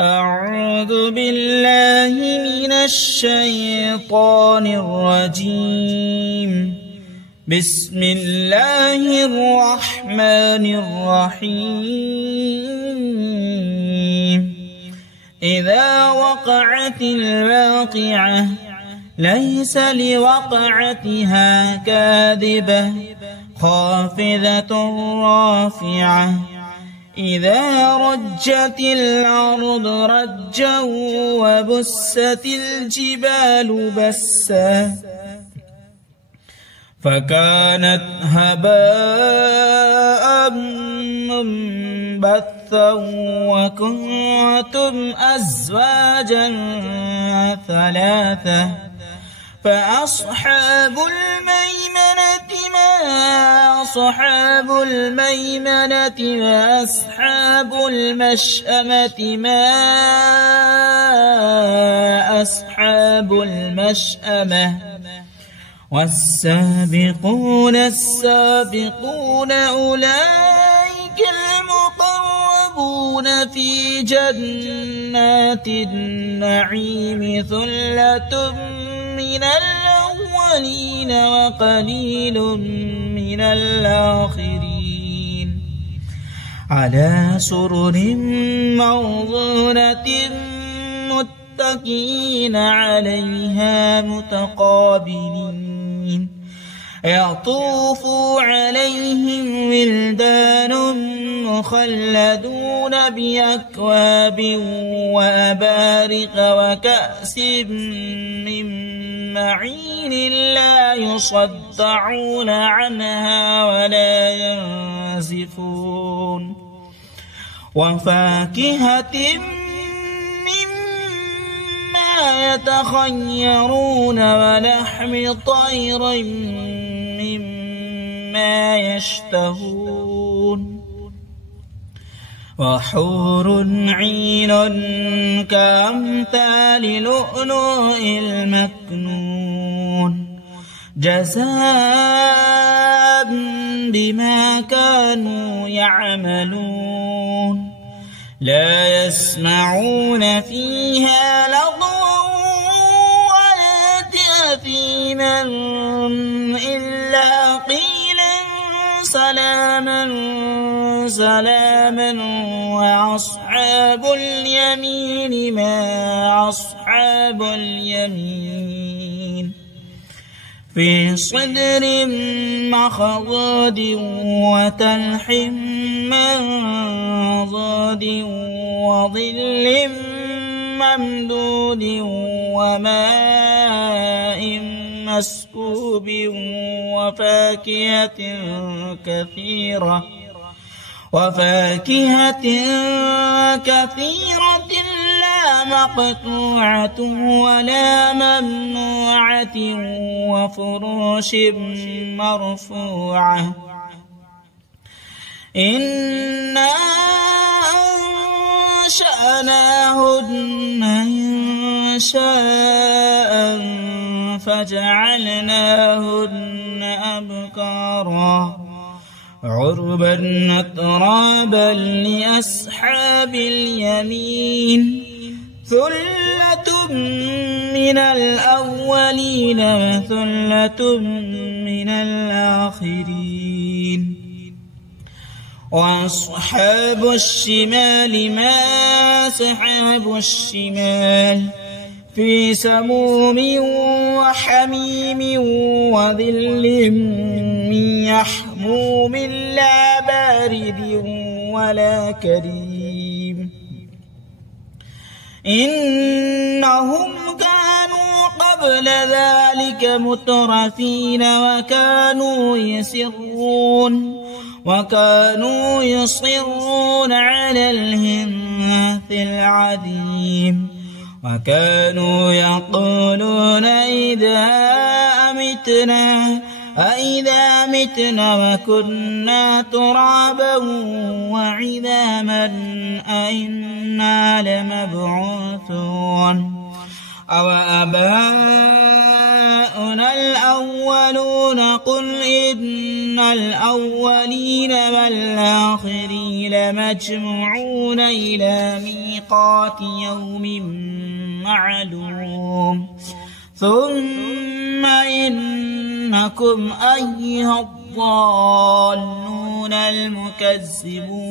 أعوذ بالله من الشيطان الرجيم. بسم الله الرحمن الرحيم. إذا وقعت الواقعة ليس لوقعتها كاذبة خافضة رافعة إذا رجت الأرض رجا وبست الجبال بسا فكانت هباء منبثا وكنتم أزواجا ثلاثة فأصحاب الميمنة ما أصحاب الميمنة وأصحاب المشأمة ما أصحاب المشأمة والسابقون السابقون أولئك المقربون في جنات النعيم ثلة من الأولين وقليل من الآخرين على سرر موضونة متكئين عليها متقابلين يطوف عليهم ولدان مخلدون بأكواب وأبارق وكأس من معين لا يصدعون عنها ولا ينزفون وفاكهة مما يتخيرون ولحم طير مما يشتهون وحور عين كأمثال لؤلؤ المكنون جزاء بما كانوا يعملون لا يسمعون فيها لغوا ولا تأثيما إلا قيلا سلاما سلاما وأصحاب اليمين ما أصحاب اليمين في صدر مخضود وتلح منضود وظل ممدود وماء مسكوب وفاكهة كثيرة لا مقطوعة ولا ممنوعة وفروش مرفوعة إنا أنشأناهن إنشاء فجعلناهن أبكارا عربا أترابا لأصحاب اليمين ثلة من الأولين وثلة من الآخرين وأصحاب الشمال ما أصحاب الشمال في سموم وحميم وظل من يحموم لا بارد ولا كريم إنهم كانوا قبل ذلك مترفين وكانوا يصرون على الهنث العظيم وكانوا يقولون أإذا متنا وكنا ترابا وعظاما أإنا لمبعوثون أو آباؤنا الأولون قل إن الأولين والآخرين لمجموعون إلى ميقات يوم معلوم ثم إنكم أيها الضالون المكذبون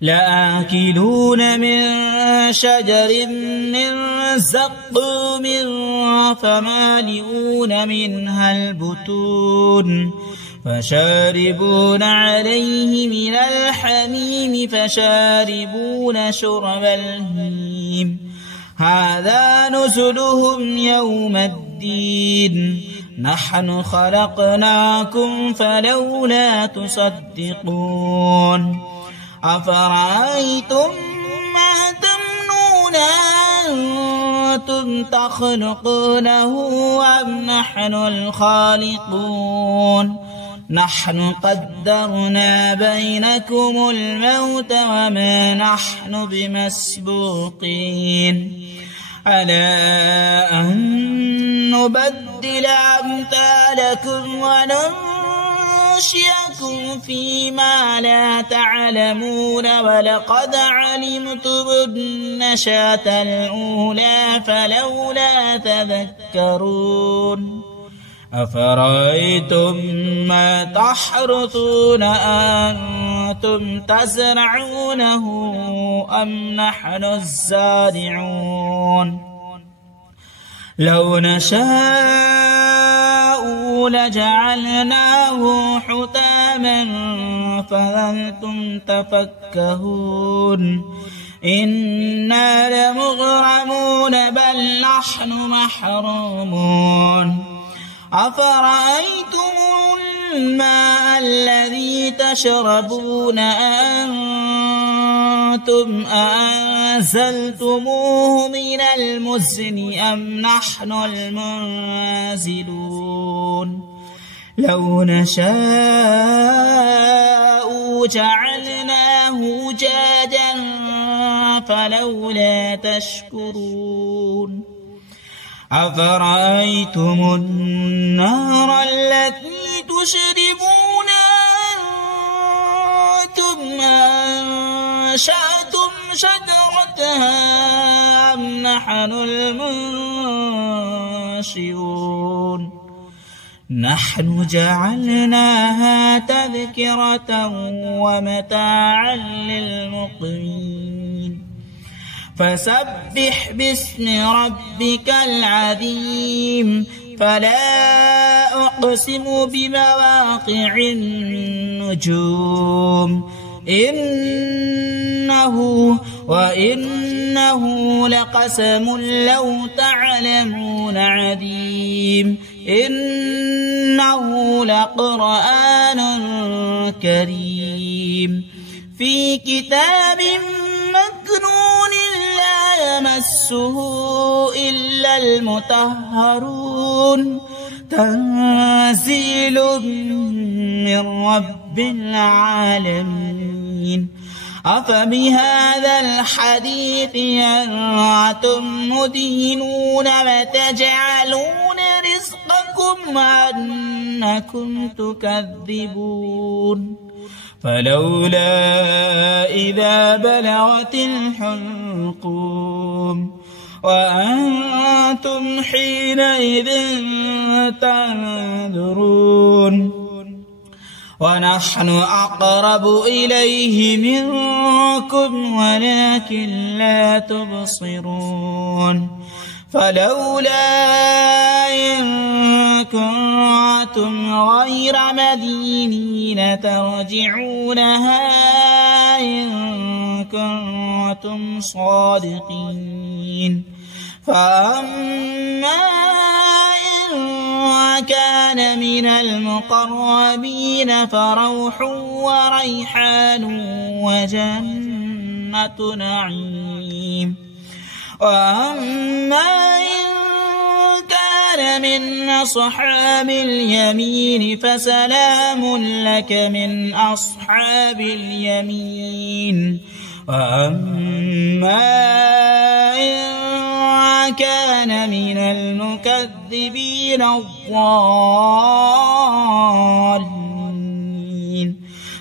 لآكلون من شجر من زقوم فمالئون منها البطون فشاربون عليه من الحميم فشاربون شرب الهيم هذا نزلهم يوم الدين نحن خلقناكم فلولا تصدقون أفرأيتم ما تمنون أنتم تخلقونه أم نحن الخالقون نحن قدرنا بينكم الموت وما نحن بمسبوقين ألا أن نبدل أمثالكم وننشئكم فيما لا تعلمون ولقد علمتم النشأة الأولى فلولا تذكرون أفرأيتم ما تحرثون أنتم تزرعونه أم نحن الزارعون لو نشاء لجعلناه حطاما فظلتم تفكهون إنا لمغرمون بل نحن محرومون أفرأيتم الماء الذي تشربون أنتم أنزلتموه من المزن أم نحن المنزلون لو نشاء جعلناه جاجا فلولا تشكرون أفرأيتم النار التي تشربون أنتم أنشأتم شجرتها أم نحن المنشئون نحن جعلناها تذكرة ومتاعا للمقوين فسبح باسم ربك العظيم فلا أقسم بمواقع النجوم وإنه لقسم لو تعلمون عظيم إنه لقرآن كريم في كتاب مكنون لا يمسه إلا المطهرون تنزيل من رب العالمين أفبهذا الحديث أنتم مدهنون وتجعلون رزقكم أنكم تكذبون فلولا إذا بلغت الحلقوم وأنتم حينئذ تنظرون ونحن أقرب إليه منكم ولكن لا تبصرون فلولا إن كنتم غير مدينين ترجعونها إن كنتم صادقين فأما إن كان من المقربين فروح وريحان وجنة نعيم وأما إن كان من أصحاب اليمين فسلام لك من أصحاب اليمين وأما إن كان من المكذبين المكذبين الضالين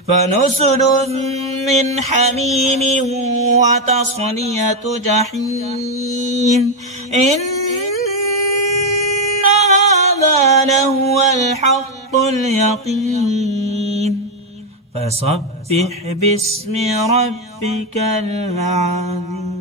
فنزل من حميم وتصلية جحيم إن هذا لهو الحق اليقين فسبح باسم ربك العظيم.